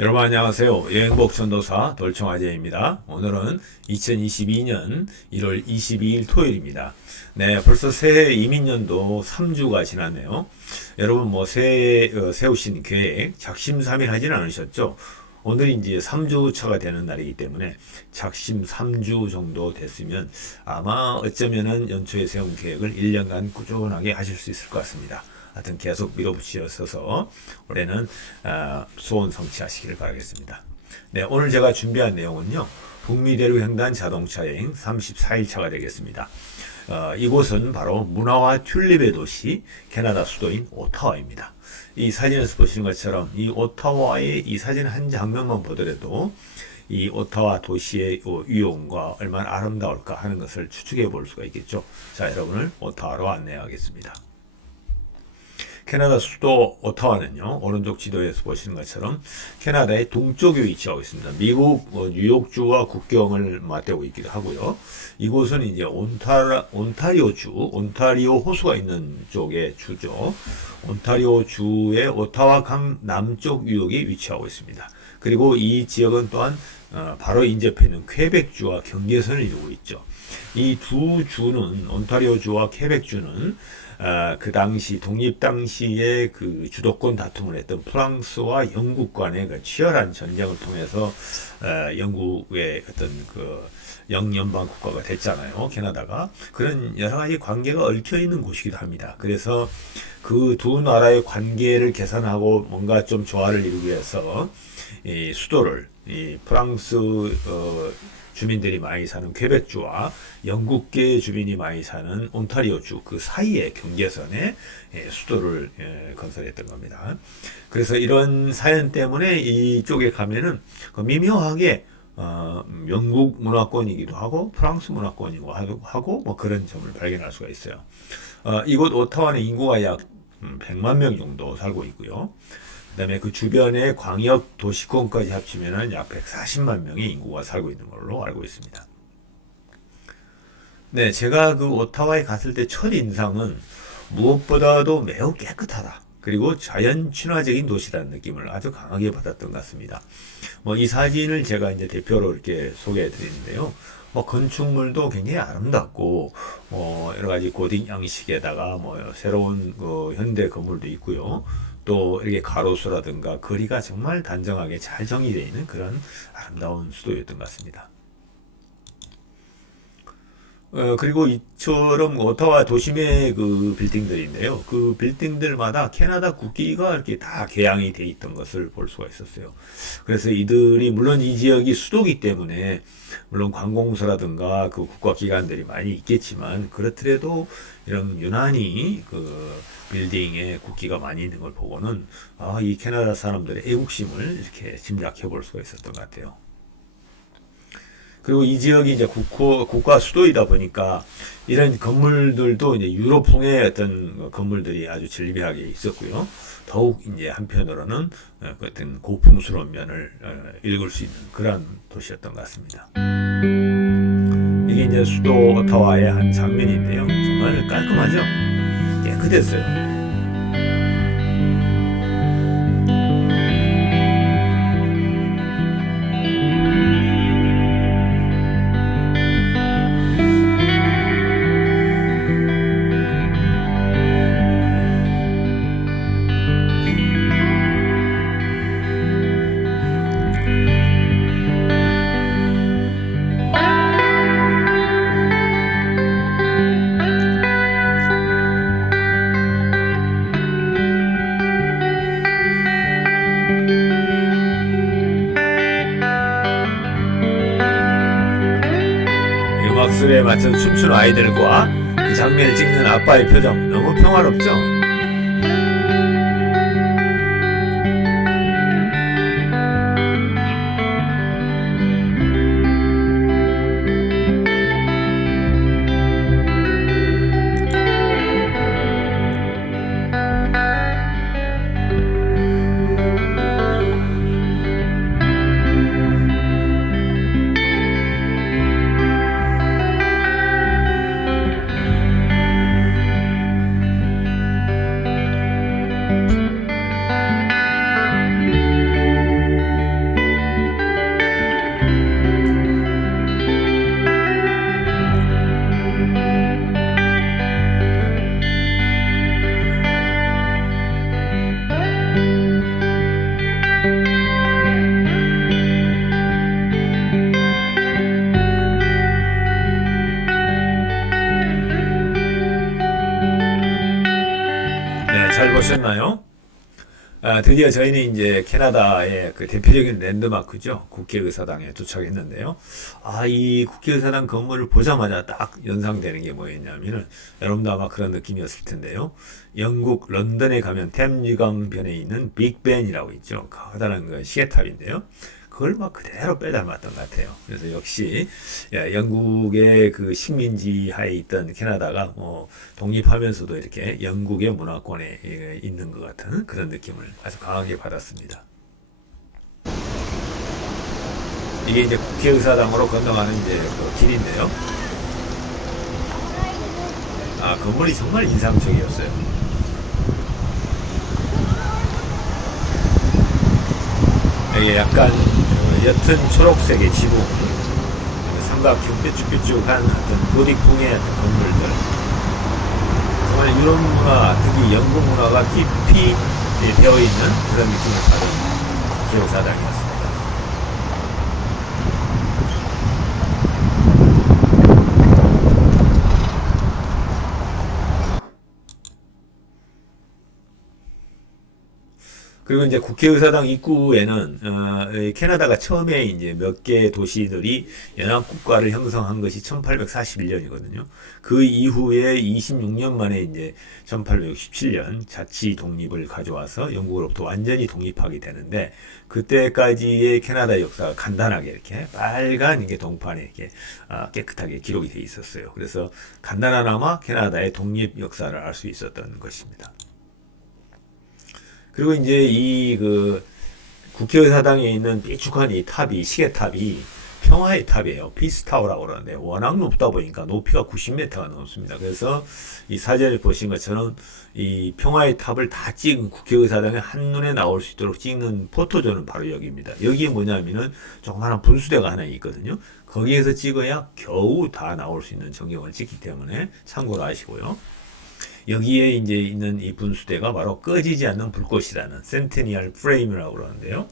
여러분 안녕하세요. 여행복 전도사 돌청아재입니다. 오늘은 2022년 1월 22일 토요일입니다. 네, 벌써 새해 이민년도 3주가 지났네요. 여러분 뭐 새해 세우신 계획 작심삼일 하진 않으셨죠? 오늘이 이제 3주차가 되는 날이기 때문에 작심 3주 정도 됐으면 아마 어쩌면은 연초에 세운 계획을 1년간 꾸준하게 하실 수 있을 것 같습니다. 하여튼 계속 밀어붙이셔서 올해는 소원 성취하시기를 바라겠습니다. 네, 오늘 제가 준비한 내용은요. 북미대륙 횡단 자동차 여행 34일차가 되겠습니다. 이곳은 바로 문화와 튤립의 도시 캐나다 수도인 오타와입니다. 이 사진에서 보시는 것처럼 이 오타와의 이 사진 한 장면만 보더라도 이 오타와 도시의 위용과 얼마나 아름다울까 하는 것을 추측해 볼 수가 있겠죠. 자, 여러분을 오타와로 안내하겠습니다. 캐나다 수도 오타와는요, 오른쪽 지도에서 보시는 것처럼 캐나다의 동쪽에 위치하고 있습니다. 미국 뉴욕주와 국경을 맞대고 있기도 하고요. 이곳은 이제 온타리오주, 온타리오 호수가 있는 쪽의 주죠. 온타리오 주의 오타와 강 남쪽 유역에 위치하고 있습니다. 그리고 이 지역은 또한 바로 인접해 있는 퀘벡주와 경계선을 이루고 있죠. 이 두 주는 온타리오주와 퀘벡주는 그 당시 독립 당시에 그 주도권 다툼을 했던 프랑스와 영국 간의 그 치열한 전쟁을 통해서 영국의 어떤 그 영연방 국가가 됐잖아요. 캐나다가 그런 여러 가지 관계가 얽혀 있는 곳이기도 합니다. 그래서 그 두 나라의 관계를 개선하고 뭔가 좀 조화를 이루기 위해서 이 수도를 이 프랑스 주민들이 많이 사는 퀘벡주와 영국계 주민이 많이 사는 온타리오주 그 사이의 경계선에 수도를 건설했던 겁니다. 그래서 이런 사연 때문에 이쪽에 가면은 미묘하게 영국 문화권이기도 하고 프랑스 문화권이기도 하고 뭐 그런 점을 발견할 수가 있어요. 이곳 오타와는 인구가 약 100만 명 정도 살고 있고요. 그다음에 그 주변의 광역 도시권까지 합치면은 약 140만 명의 인구가 살고 있는 걸로 알고 있습니다. 네, 제가 그 오타와에 갔을 때 첫 인상은 무엇보다도 매우 깨끗하다. 그리고 자연 친화적인 도시라는 느낌을 아주 강하게 받았던 것 같습니다. 뭐 이 사진을 제가 이제 대표로 이렇게 소개해 드리는데요. 뭐 건축물도 굉장히 아름답고 여러 가지 고딕 양식에다가 뭐 새로운 그 현대 건물도 있고요. 또 이렇게 가로수라든가 거리가 정말 단정하게 잘 정리되어 있는 그런 아름다운 수도였던 것 같습니다. 그리고 이처럼 오타와 도심의 그 빌딩들인데요. 그 빌딩들마다 캐나다 국기가 이렇게 다 개양이 돼 있던 것을 볼 수가 있었어요. 그래서 이들이 물론 이 지역이 수도기 때문에 물론 관공서라든가 그 국가기관들이 많이 있겠지만 그렇더라도 이런 유난히 그 빌딩에 국기가 많이 있는 걸 보고는 이 캐나다 사람들의 애국심을 이렇게 짐작해 볼 수가 있었던 것 같아요. 그리고 이 지역이 이제 국가 수도이다 보니까 이런 건물들도 이제 유럽풍의 어떤 건물들이 아주 즐비하게 있었고요. 더욱 이제 한편으로는 어떤 고풍스러운 면을 읽을 수 있는 그런 도시였던 것 같습니다. 이게 이제 수도 오타와의 한 장면인데요. 정말 깔끔하죠? 깨끗했어요. 음악술에 맞춘 춤추는 아이들과 그 장면을 찍는 아빠의 표정 너무 평화롭죠? 드디어 저희는 이제 캐나다의 그 대표적인 랜드마크죠. 국회의사당에 도착했는데요. 이 국회의사당 건물을 보자마자 딱 연상되는 게 뭐였냐면은, 여러분도 아마 그런 느낌이었을 텐데요. 영국 런던에 가면 템즈강변에 있는 빅벤이라고 있죠. 커다란 그 시계탑인데요. 그걸 막 그대로 빼닮았던 것 같아요. 그래서 역시 영국의 그 식민지 하에 있던 캐나다가 독립하면서도 이렇게 영국의 문화권에 있는 것 같은 그런 느낌을 아주 강하게 받았습니다. 이게 이제 국회의사당으로 건너가는 이제 그 길인데요. 건물이 정말 인상적이었어요. 이게 약간 옅은 초록색의 지붕, 삼각형 뾰족뾰족한 어떤 고딕풍의 어떤 건물들, 정말 유럽 문화, 특히 영국 문화가 깊이 배어있는 그런 느낌을 받은 국회의사당이었습니다. 그리고 이제 국회의사당 입구에는 캐나다가 처음에 이제 몇 개 도시들이 연합국가를 형성한 것이 1841년이거든요. 그 이후에 26년 만에 이제 1867년 자치 독립을 가져와서 영국으로부터 완전히 독립하게 되는데, 그때까지의 캐나다 역사가 간단하게 이렇게 빨간 이게 동판에 이렇게 깨끗하게 기록이 돼 있었어요. 그래서 간단하나마 캐나다의 독립 역사를 알 수 있었던 것입니다. 그리고 이제 이 그 국회의사당에 있는 삐죽한 이 탑이, 시계탑이 평화의 탑이에요. 피스타워라고 그러는데, 워낙 높다 보니까 높이가 90m가 넘습니다. 그래서 이 사진을 보신 것처럼 이 평화의 탑을 다 찍은, 국회의사당에 한눈에 나올 수 있도록 찍는 포토존은 바로 여기입니다. 여기에 뭐냐면은 조그마한 분수대가 하나 있거든요. 거기에서 찍어야 겨우 다 나올 수 있는 전경을 찍기 때문에 참고로 하시고요. 여기에 이제 있는 이 분수대가 바로 꺼지지 않는 불꽃이라는 센테니얼 프레임이라고 그러는데요.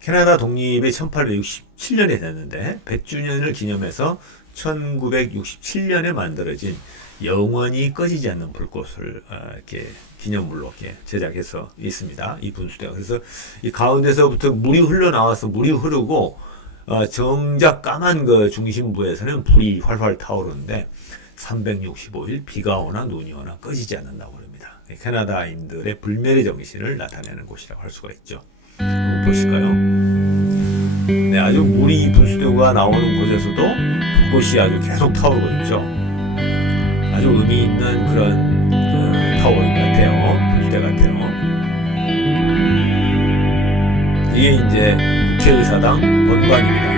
캐나다 독립이 1867년에 됐는데 100주년을 기념해서 1967년에 만들어진 영원히 꺼지지 않는 불꽃을 이렇게 기념물로 이렇게 제작해서 있습니다. 이 분수대가. 그래서 이 가운데서부터 물이 흘러나와서 물이 흐르고 정작 까만 그 중심부에서는 불이 활활 타오르는데 365일 비가 오나 눈이 오나 꺼지지 않는다고 합니다. 캐나다인들의 불멸의 정신을 나타내는 곳이라고 할 수가 있죠. 한번 보실까요? 네, 아주 물이 분수대가 나오는 곳에서도 불꽃이 아주 계속 타오르고 있죠. 아주 의미 있는 그런 타워 같아요. 분수대 같아요. 이게 이제 국회의사당 본관입니다.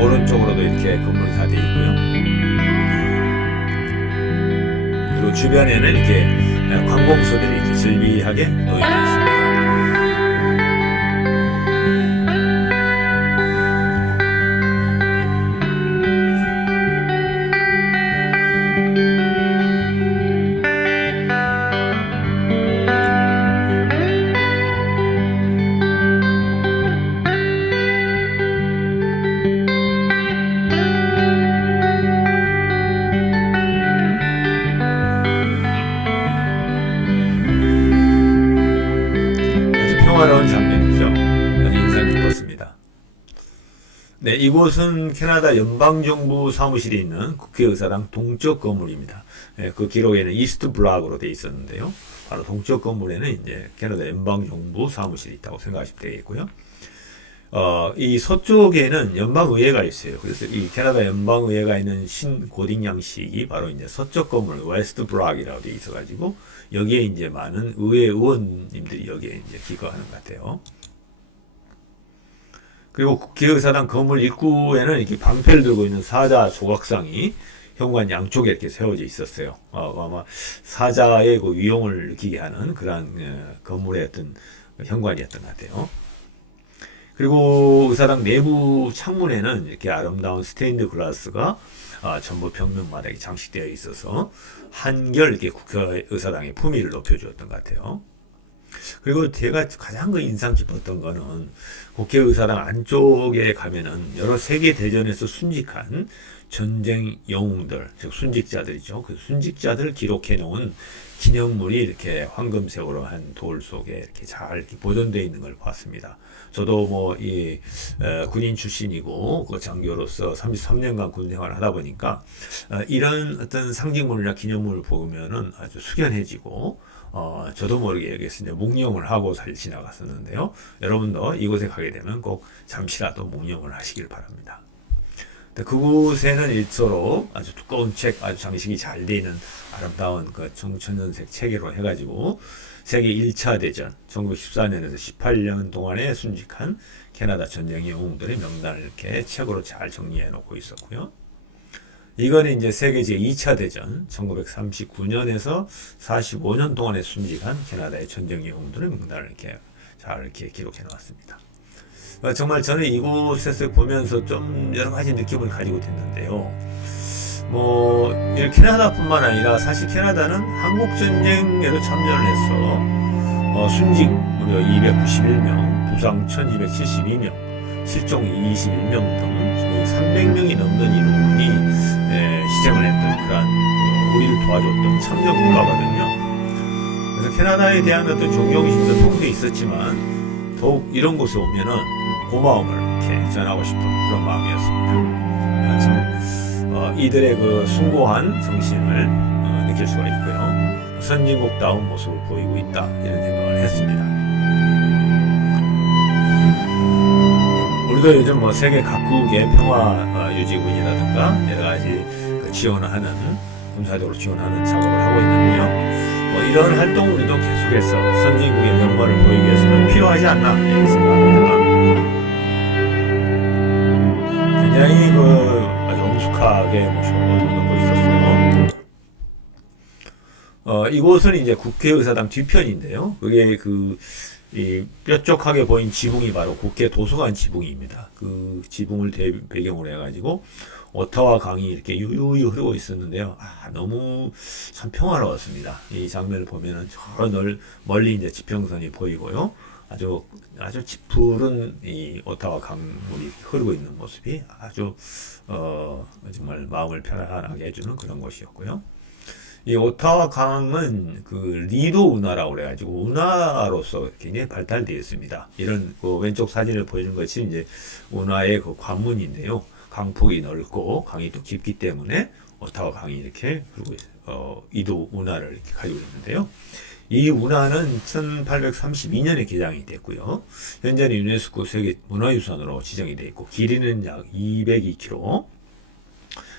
오른쪽으로도 이렇게 건물이 다 되어 있고요. 그리고 주변에는 이렇게 관공서들이 이렇게 즐비하게 놓여 있습니다. 평화로운 장면이죠. 아주 인상 깊었습니다. 네, 이곳은 캐나다 연방정부 사무실이 있는 국회의사당 동쪽 건물입니다. 네, 그 기록에는 이스트 블락으로 되어 있었는데요. 바로 동쪽 건물에는 이제 캐나다 연방정부 사무실이 있다고 생각하시면 되겠고요. 이 서쪽에는 연방의회가 있어요. 그래서 이 캐나다 연방의회가 있는 신고딩 양식이 바로 이제 서쪽 건물 웨스트 블락이라고 되어 있어가지고 여기에 이제 많은 의회 의원님들이 여기에 이제 기거하는 것 같아요. 그리고 국회의사당 건물 입구에는 이렇게 방패를 들고 있는 사자 조각상이 현관 양쪽에 이렇게 세워져 있었어요. 아마 사자의 그 위용을 느끼게 하는 그런 건물의 어떤 현관이었던 것 같아요. 그리고 의사당 내부 창문에는 이렇게 아름다운 스테인드 글라스가 전부 벽면마다 장식되어 있어서 한결 이렇게 국회의사당의 품위를 높여주었던 것 같아요. 그리고 제가 가장 그 인상 깊었던 거는 국회의사당 안쪽에 가면은 여러 세계 대전에서 순직한 전쟁 영웅들, 즉 순직자들이죠. 그 순직자들 기록해 놓은 기념물이 이렇게 황금색으로 한 돌 속에 이렇게 잘 이렇게 보존되어 있는 걸 봤습니다. 저도 뭐 이 군인 출신이고 그 장교로서 33년간 군 생활을 하다 보니까 이런 어떤 상징물이나 기념물을 보면은 아주 숙연해지고 저도 모르게 여기서 이제 묵념을 하고 잘 지나갔었는데요. 여러분도 이곳에 가게 되면 꼭 잠시라도 묵념을 하시길 바랍니다. 그곳에는 일서로 아주 두꺼운 책, 아주 장식이 잘 돼 있는 아름다운 그 청천연색 체계로 해가지고 세계 1차 대전 1914년에서 18년 동안에 순직한 캐나다 전쟁 영웅들의 명단을 이렇게 책으로 잘 정리해 놓고 있었고요. 이거는 이제 세계 제2차 대전 1939년에서 45년 동안에 순직한 캐나다의 전쟁 영웅들의 명단을 이렇게 잘 이렇게 기록해 놓았습니다. 정말 저는 이곳에서 보면서 좀 여러 가지 느낌을 가지고 됐는데요. 뭐 캐나다뿐만 아니라 사실 캐나다는 한국 전쟁에도 참여를 해서 순직 무려 291명, 부상 1272명, 실종 21명 등 300명이 넘는 인원이 희생을 했던 그러한 우리를 도와줬던 참여 국가거든요. 그래서 캐나다에 대한 어떤 존경심도 통도 있었지만 더욱 이런 곳에 오면은 고마움을 이렇게 전하고 싶은 그런 마음이었습니다. 참 이들의 그 숭고한 정신을 느낄 수가 있고요. 선진국다운 모습을 보이고 있다 이런 생각을 했습니다. 우리도 요즘 뭐 세계 각국의 평화 유지군이라든가 여러 가지 그 지원을 하는 군사적으로 지원하는 작업을 하고 있는데요. 이런 활동 우리도 계속해서 선진국의 면모를 보이기 위해서는 필요하지 않나 이렇게 생각합니다. 굉장히 아주 엄숙하게 모셔놓고 있었어요. 이곳은 이제 국회의사당 뒤편인데요. 그게 이 뾰족하게 보인 지붕이 바로 국회 도서관 지붕입니다. 그 지붕을 배경으로 해가지고 오타와 강이 이렇게 유유히 흐르고 있었는데요. 너무 참 평화로웠습니다. 이 장면을 보면은 저 멀리 이제 지평선이 보이고요. 아주 짙은 이 오타와 강물이 흐르고 있는 모습이 아주 정말 마음을 편안하게 해주는 그런 곳이었고요. 이 오타와 강은 그 리도 운하라고 그래가지고 운하로서 굉장히 발달되어 있습니다. 이런 그 왼쪽 사진을 보이는 것이 이제 운하의 그 관문인데요. 강폭이 넓고 강이 또 깊기 때문에 오타와 강이 이렇게 흐르고 이도 운하를 이렇게 가지고 있는데요. 이 운하는 1832년에 개장이 됐고요. 현재는 유네스코 세계 문화유산으로 지정이 되어 있고 길이는 약 202km.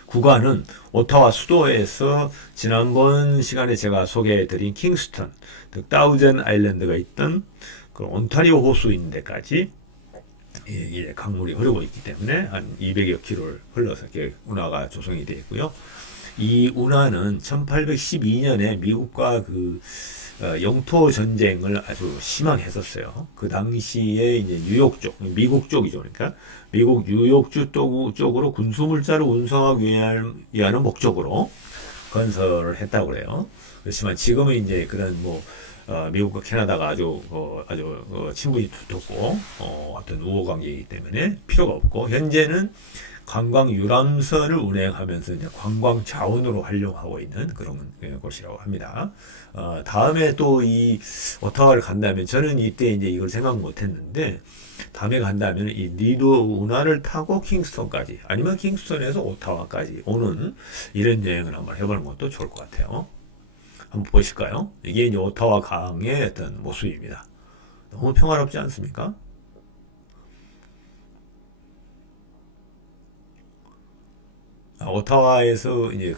구간은 오타와 수도에서 지난번 시간에 제가 소개해드린 킹스턴, 즉 다우젠 아일랜드가 있던 그 온타리오 호수 있는 데까지 강물이 흐르고 있기 때문에 한 200여 킬로를 흘러서 이렇게 운하가 조성이 되어 있고요. 이 운하는 1812년에 미국과 영토 전쟁을 아주 심하게 했었어요. 그 당시에 이제 뉴욕 쪽, 미국 쪽이죠. 그러니까 미국 뉴욕주 쪽으로 군수물자를 운송하기 위한 목적으로 건설을 했다고 그래요. 그렇지만 지금은 이제 그런 미국과 캐나다가 아주 친분이 두텁고 어떤 우호 관계이기 때문에 필요가 없고 현재는 관광 유람선을 운행하면서 이제 관광 자원으로 활용하고 있는 그런 곳이라고 합니다. 다음에 또 이 오타와를 간다면 저는 이때 이제 이걸 생각 못했는데 다음에 간다면 이 리도 운하를 타고 킹스턴까지 아니면 킹스턴에서 오타와까지 오는 이런 여행을 한번 해보는 것도 좋을 것 같아요. 한번 보실까요? 이게 이제 오타와 강의 어떤 모습입니다. 너무 평화롭지 않습니까? 오타와에서 이제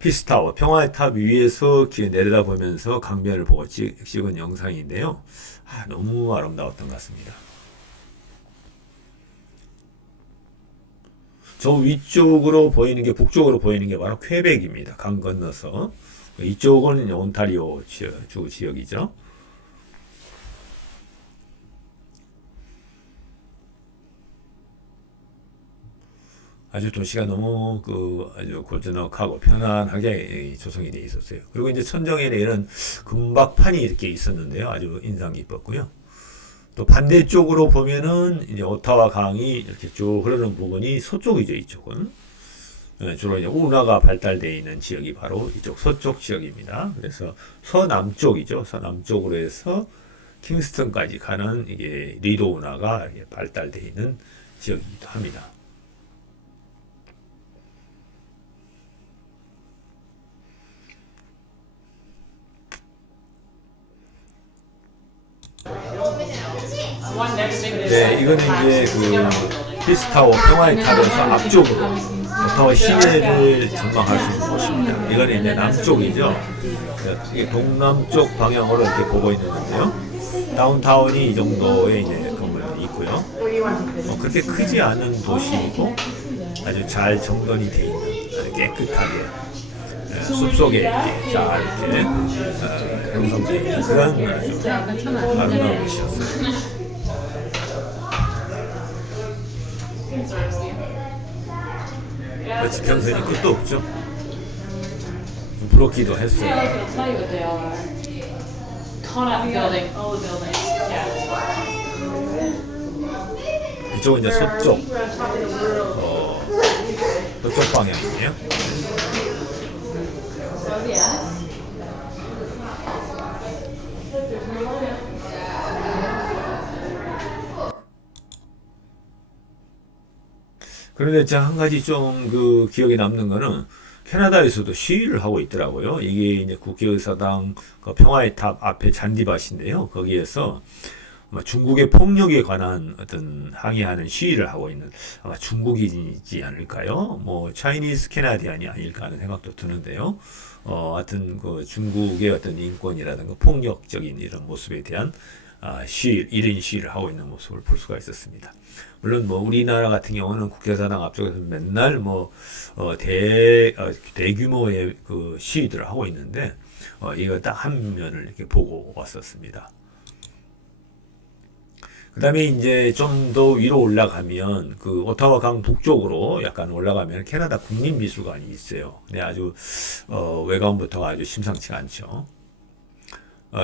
피스타워 평화의 탑 위에서 내려다 보면서 강변을 보고 찍은 영상인데요. 너무 아름다웠던 것 같습니다. 저 위쪽으로 보이는 게 북쪽으로 보이는 게 바로 퀘벡입니다. 강 건너서 이쪽은 이제 온타리오 주 지역이죠. 아주 도시가 너무 아주 고즈넉하고 편안하게 조성이 되어 있었어요. 그리고 이제 천정에는 이런 금박판이 이렇게 있었는데요. 아주 인상 깊었고요. 또 반대쪽으로 보면은 이제 오타와 강이 이렇게 쭉 흐르는 부분이 서쪽이죠, 이쪽은. 주로 이제 운하가 발달되어 있는 지역이 바로 이쪽 서쪽 지역입니다. 그래서 서남쪽이죠. 서남쪽으로 해서 킹스턴까지 가는 이게 리도 운하가 발달되어 있는 지역이기도 합니다. 네, 이거는 이제 피스타워 평화의 탑에서 앞쪽으로 오타와 시내를 전망할 수 있는 곳입니다. 이거는 이제 남쪽이죠. 이게 동남쪽 방향으로 이렇게 보고 있는데요. 다운타운이 이 정도의 이제 건물이 있고요. 그렇게 크지 않은 도시이고 아주 잘 정돈이 되어 있는 아주 깨끗하게 숲속에 이렇게 잘 이렇게 형성되어 있는 그런 아주 아름다운 곳이었어요. 지평선이 끝도 없죠. 부럽기도 했어요. 이쪽은 이제 서쪽, 서쪽 방향이네요. 그런데 제가 한 가지 좀 기억에 남는 거는 캐나다에서도 시위를 하고 있더라고요. 이게 이제 국회의사당 평화의 탑 앞에 잔디밭인데요. 거기에서 아마 중국의 폭력에 관한 어떤 항의하는 시위를 하고 있는 아마 중국이지 않을까요? 뭐 차이니스 캐나디안이 아닐까 하는 생각도 드는데요. 하여튼 중국의 어떤 인권이라든가 폭력적인 이런 모습에 대한 시위, 1인 시위를 하고 있는 모습을 볼 수가 있었습니다. 물론 뭐 우리나라 같은 경우는 국회의사당 앞쪽에서 맨날 대규모의 시위들을 하고 있는데 이거 딱 한 면을 이렇게 보고 왔었습니다. 그 다음에 이제 좀 더 위로 올라가면 오타와 강 북쪽으로 약간 올라가면 캐나다 국립미술관이 있어요. 근데 아주 외관부터가 아주 심상치가 않죠.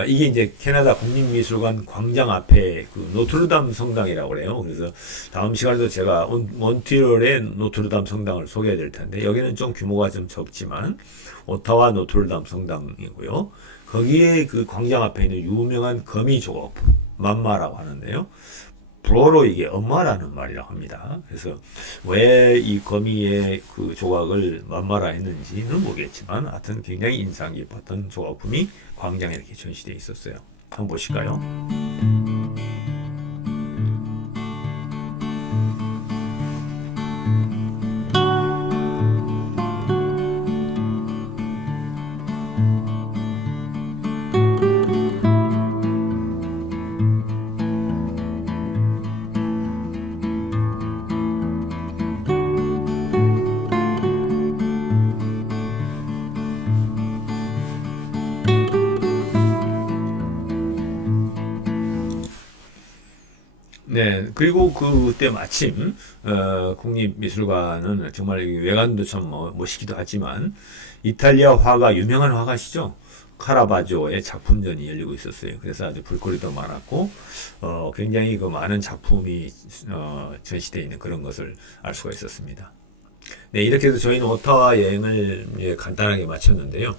이게 이제 캐나다 국립미술관 광장 앞에 노트르담 성당이라고 그래요. 그래서 다음 시간에도 제가 몬트리올의 노트르담 성당을 소개해 드릴 텐데 여기는 좀 규모가 좀 적지만 오타와 노트르담 성당이고요. 거기에 광장 앞에 있는 유명한 거미 조각품 맘마라고 하는데요. 불어로 이게 엄마라는 말이라고 합니다. 그래서 왜 이 거미의 조각을 맘마라 했는지는 모르겠지만 하여튼 굉장히 인상 깊었던 조각품이 광장에 이렇게 전시되어 있었어요. 한번 보실까요? 네, 그리고 그때 마침 국립미술관은 정말 외관도 참 멋있기도 하지만 이탈리아 화가 유명한 화가시죠. 카라바조의 작품전이 열리고 있었어요. 그래서 아주 볼거리도 많았고 굉장히 많은 작품이 전시되어 있는 그런 것을 알 수가 있었습니다. 네, 이렇게 해서 저희는 오타와 여행을 간단하게 마쳤는데요.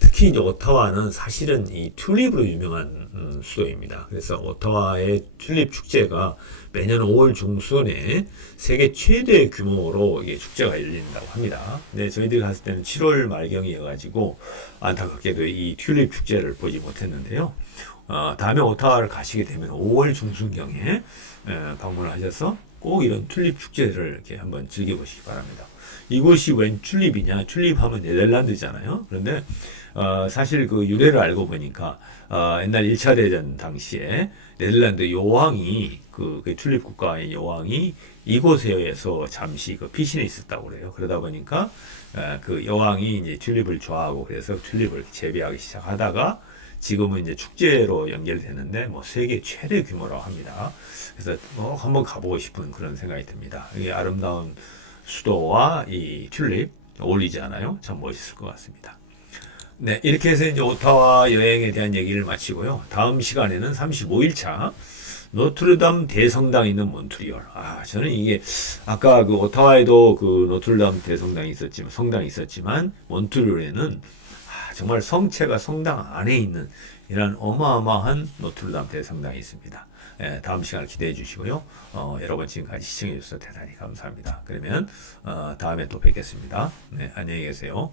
특히 이제 오타와는 사실은 이 튤립으로 유명한 수도입니다. 그래서 오타와의 튤립 축제가 매년 5월 중순에 세계 최대 규모로 이게 축제가 열린다고 합니다. 네, 저희들이 갔을 때는 7월 말경이어가지고 안타깝게도 이 튤립 축제를 보지 못했는데요. 다음에 오타와를 가시게 되면 5월 중순경에 방문을 하셔서 꼭 이런 튤립 축제를 이렇게 한번 즐겨보시기 바랍니다. 이곳이 웬 튤립이냐? 튤립하면 네덜란드잖아요. 그런데 사실 유래를 알고 보니까 옛날 1차 대전 당시에 네덜란드 여왕이 튤립 국가의 여왕이 이곳에서 잠시 피신해 있었다고 그래요. 그러다 보니까 여왕이 이제 튤립을 좋아하고 그래서 튤립을 재배하기 시작하다가 지금은 이제 축제로 연결되는데 세계 최대 규모라고 합니다. 그래서 한번 가보고 싶은 그런 생각이 듭니다. 이게 아름다운 수도와 이 튤립 어울리지 않아요? 참 멋있을 것 같습니다. 네, 이렇게 해서 이제 오타와 여행에 대한 얘기를 마치고요. 다음 시간에는 35일차 노트르담 대성당 있는 몬트리올. 저는 이게 아까 그 오타와에도 그 노트르담 대성당이 있었지만 성당이 있었지만 몬트리올에는 정말 성체가 성당 안에 있는 이런 어마어마한 노트르담 대성당이 있습니다. 다음 시간을 기대해 주시고요. 여러분 지금까지 시청해 주셔서 대단히 감사합니다. 그러면 다음에 또 뵙겠습니다. 네, 안녕히 계세요.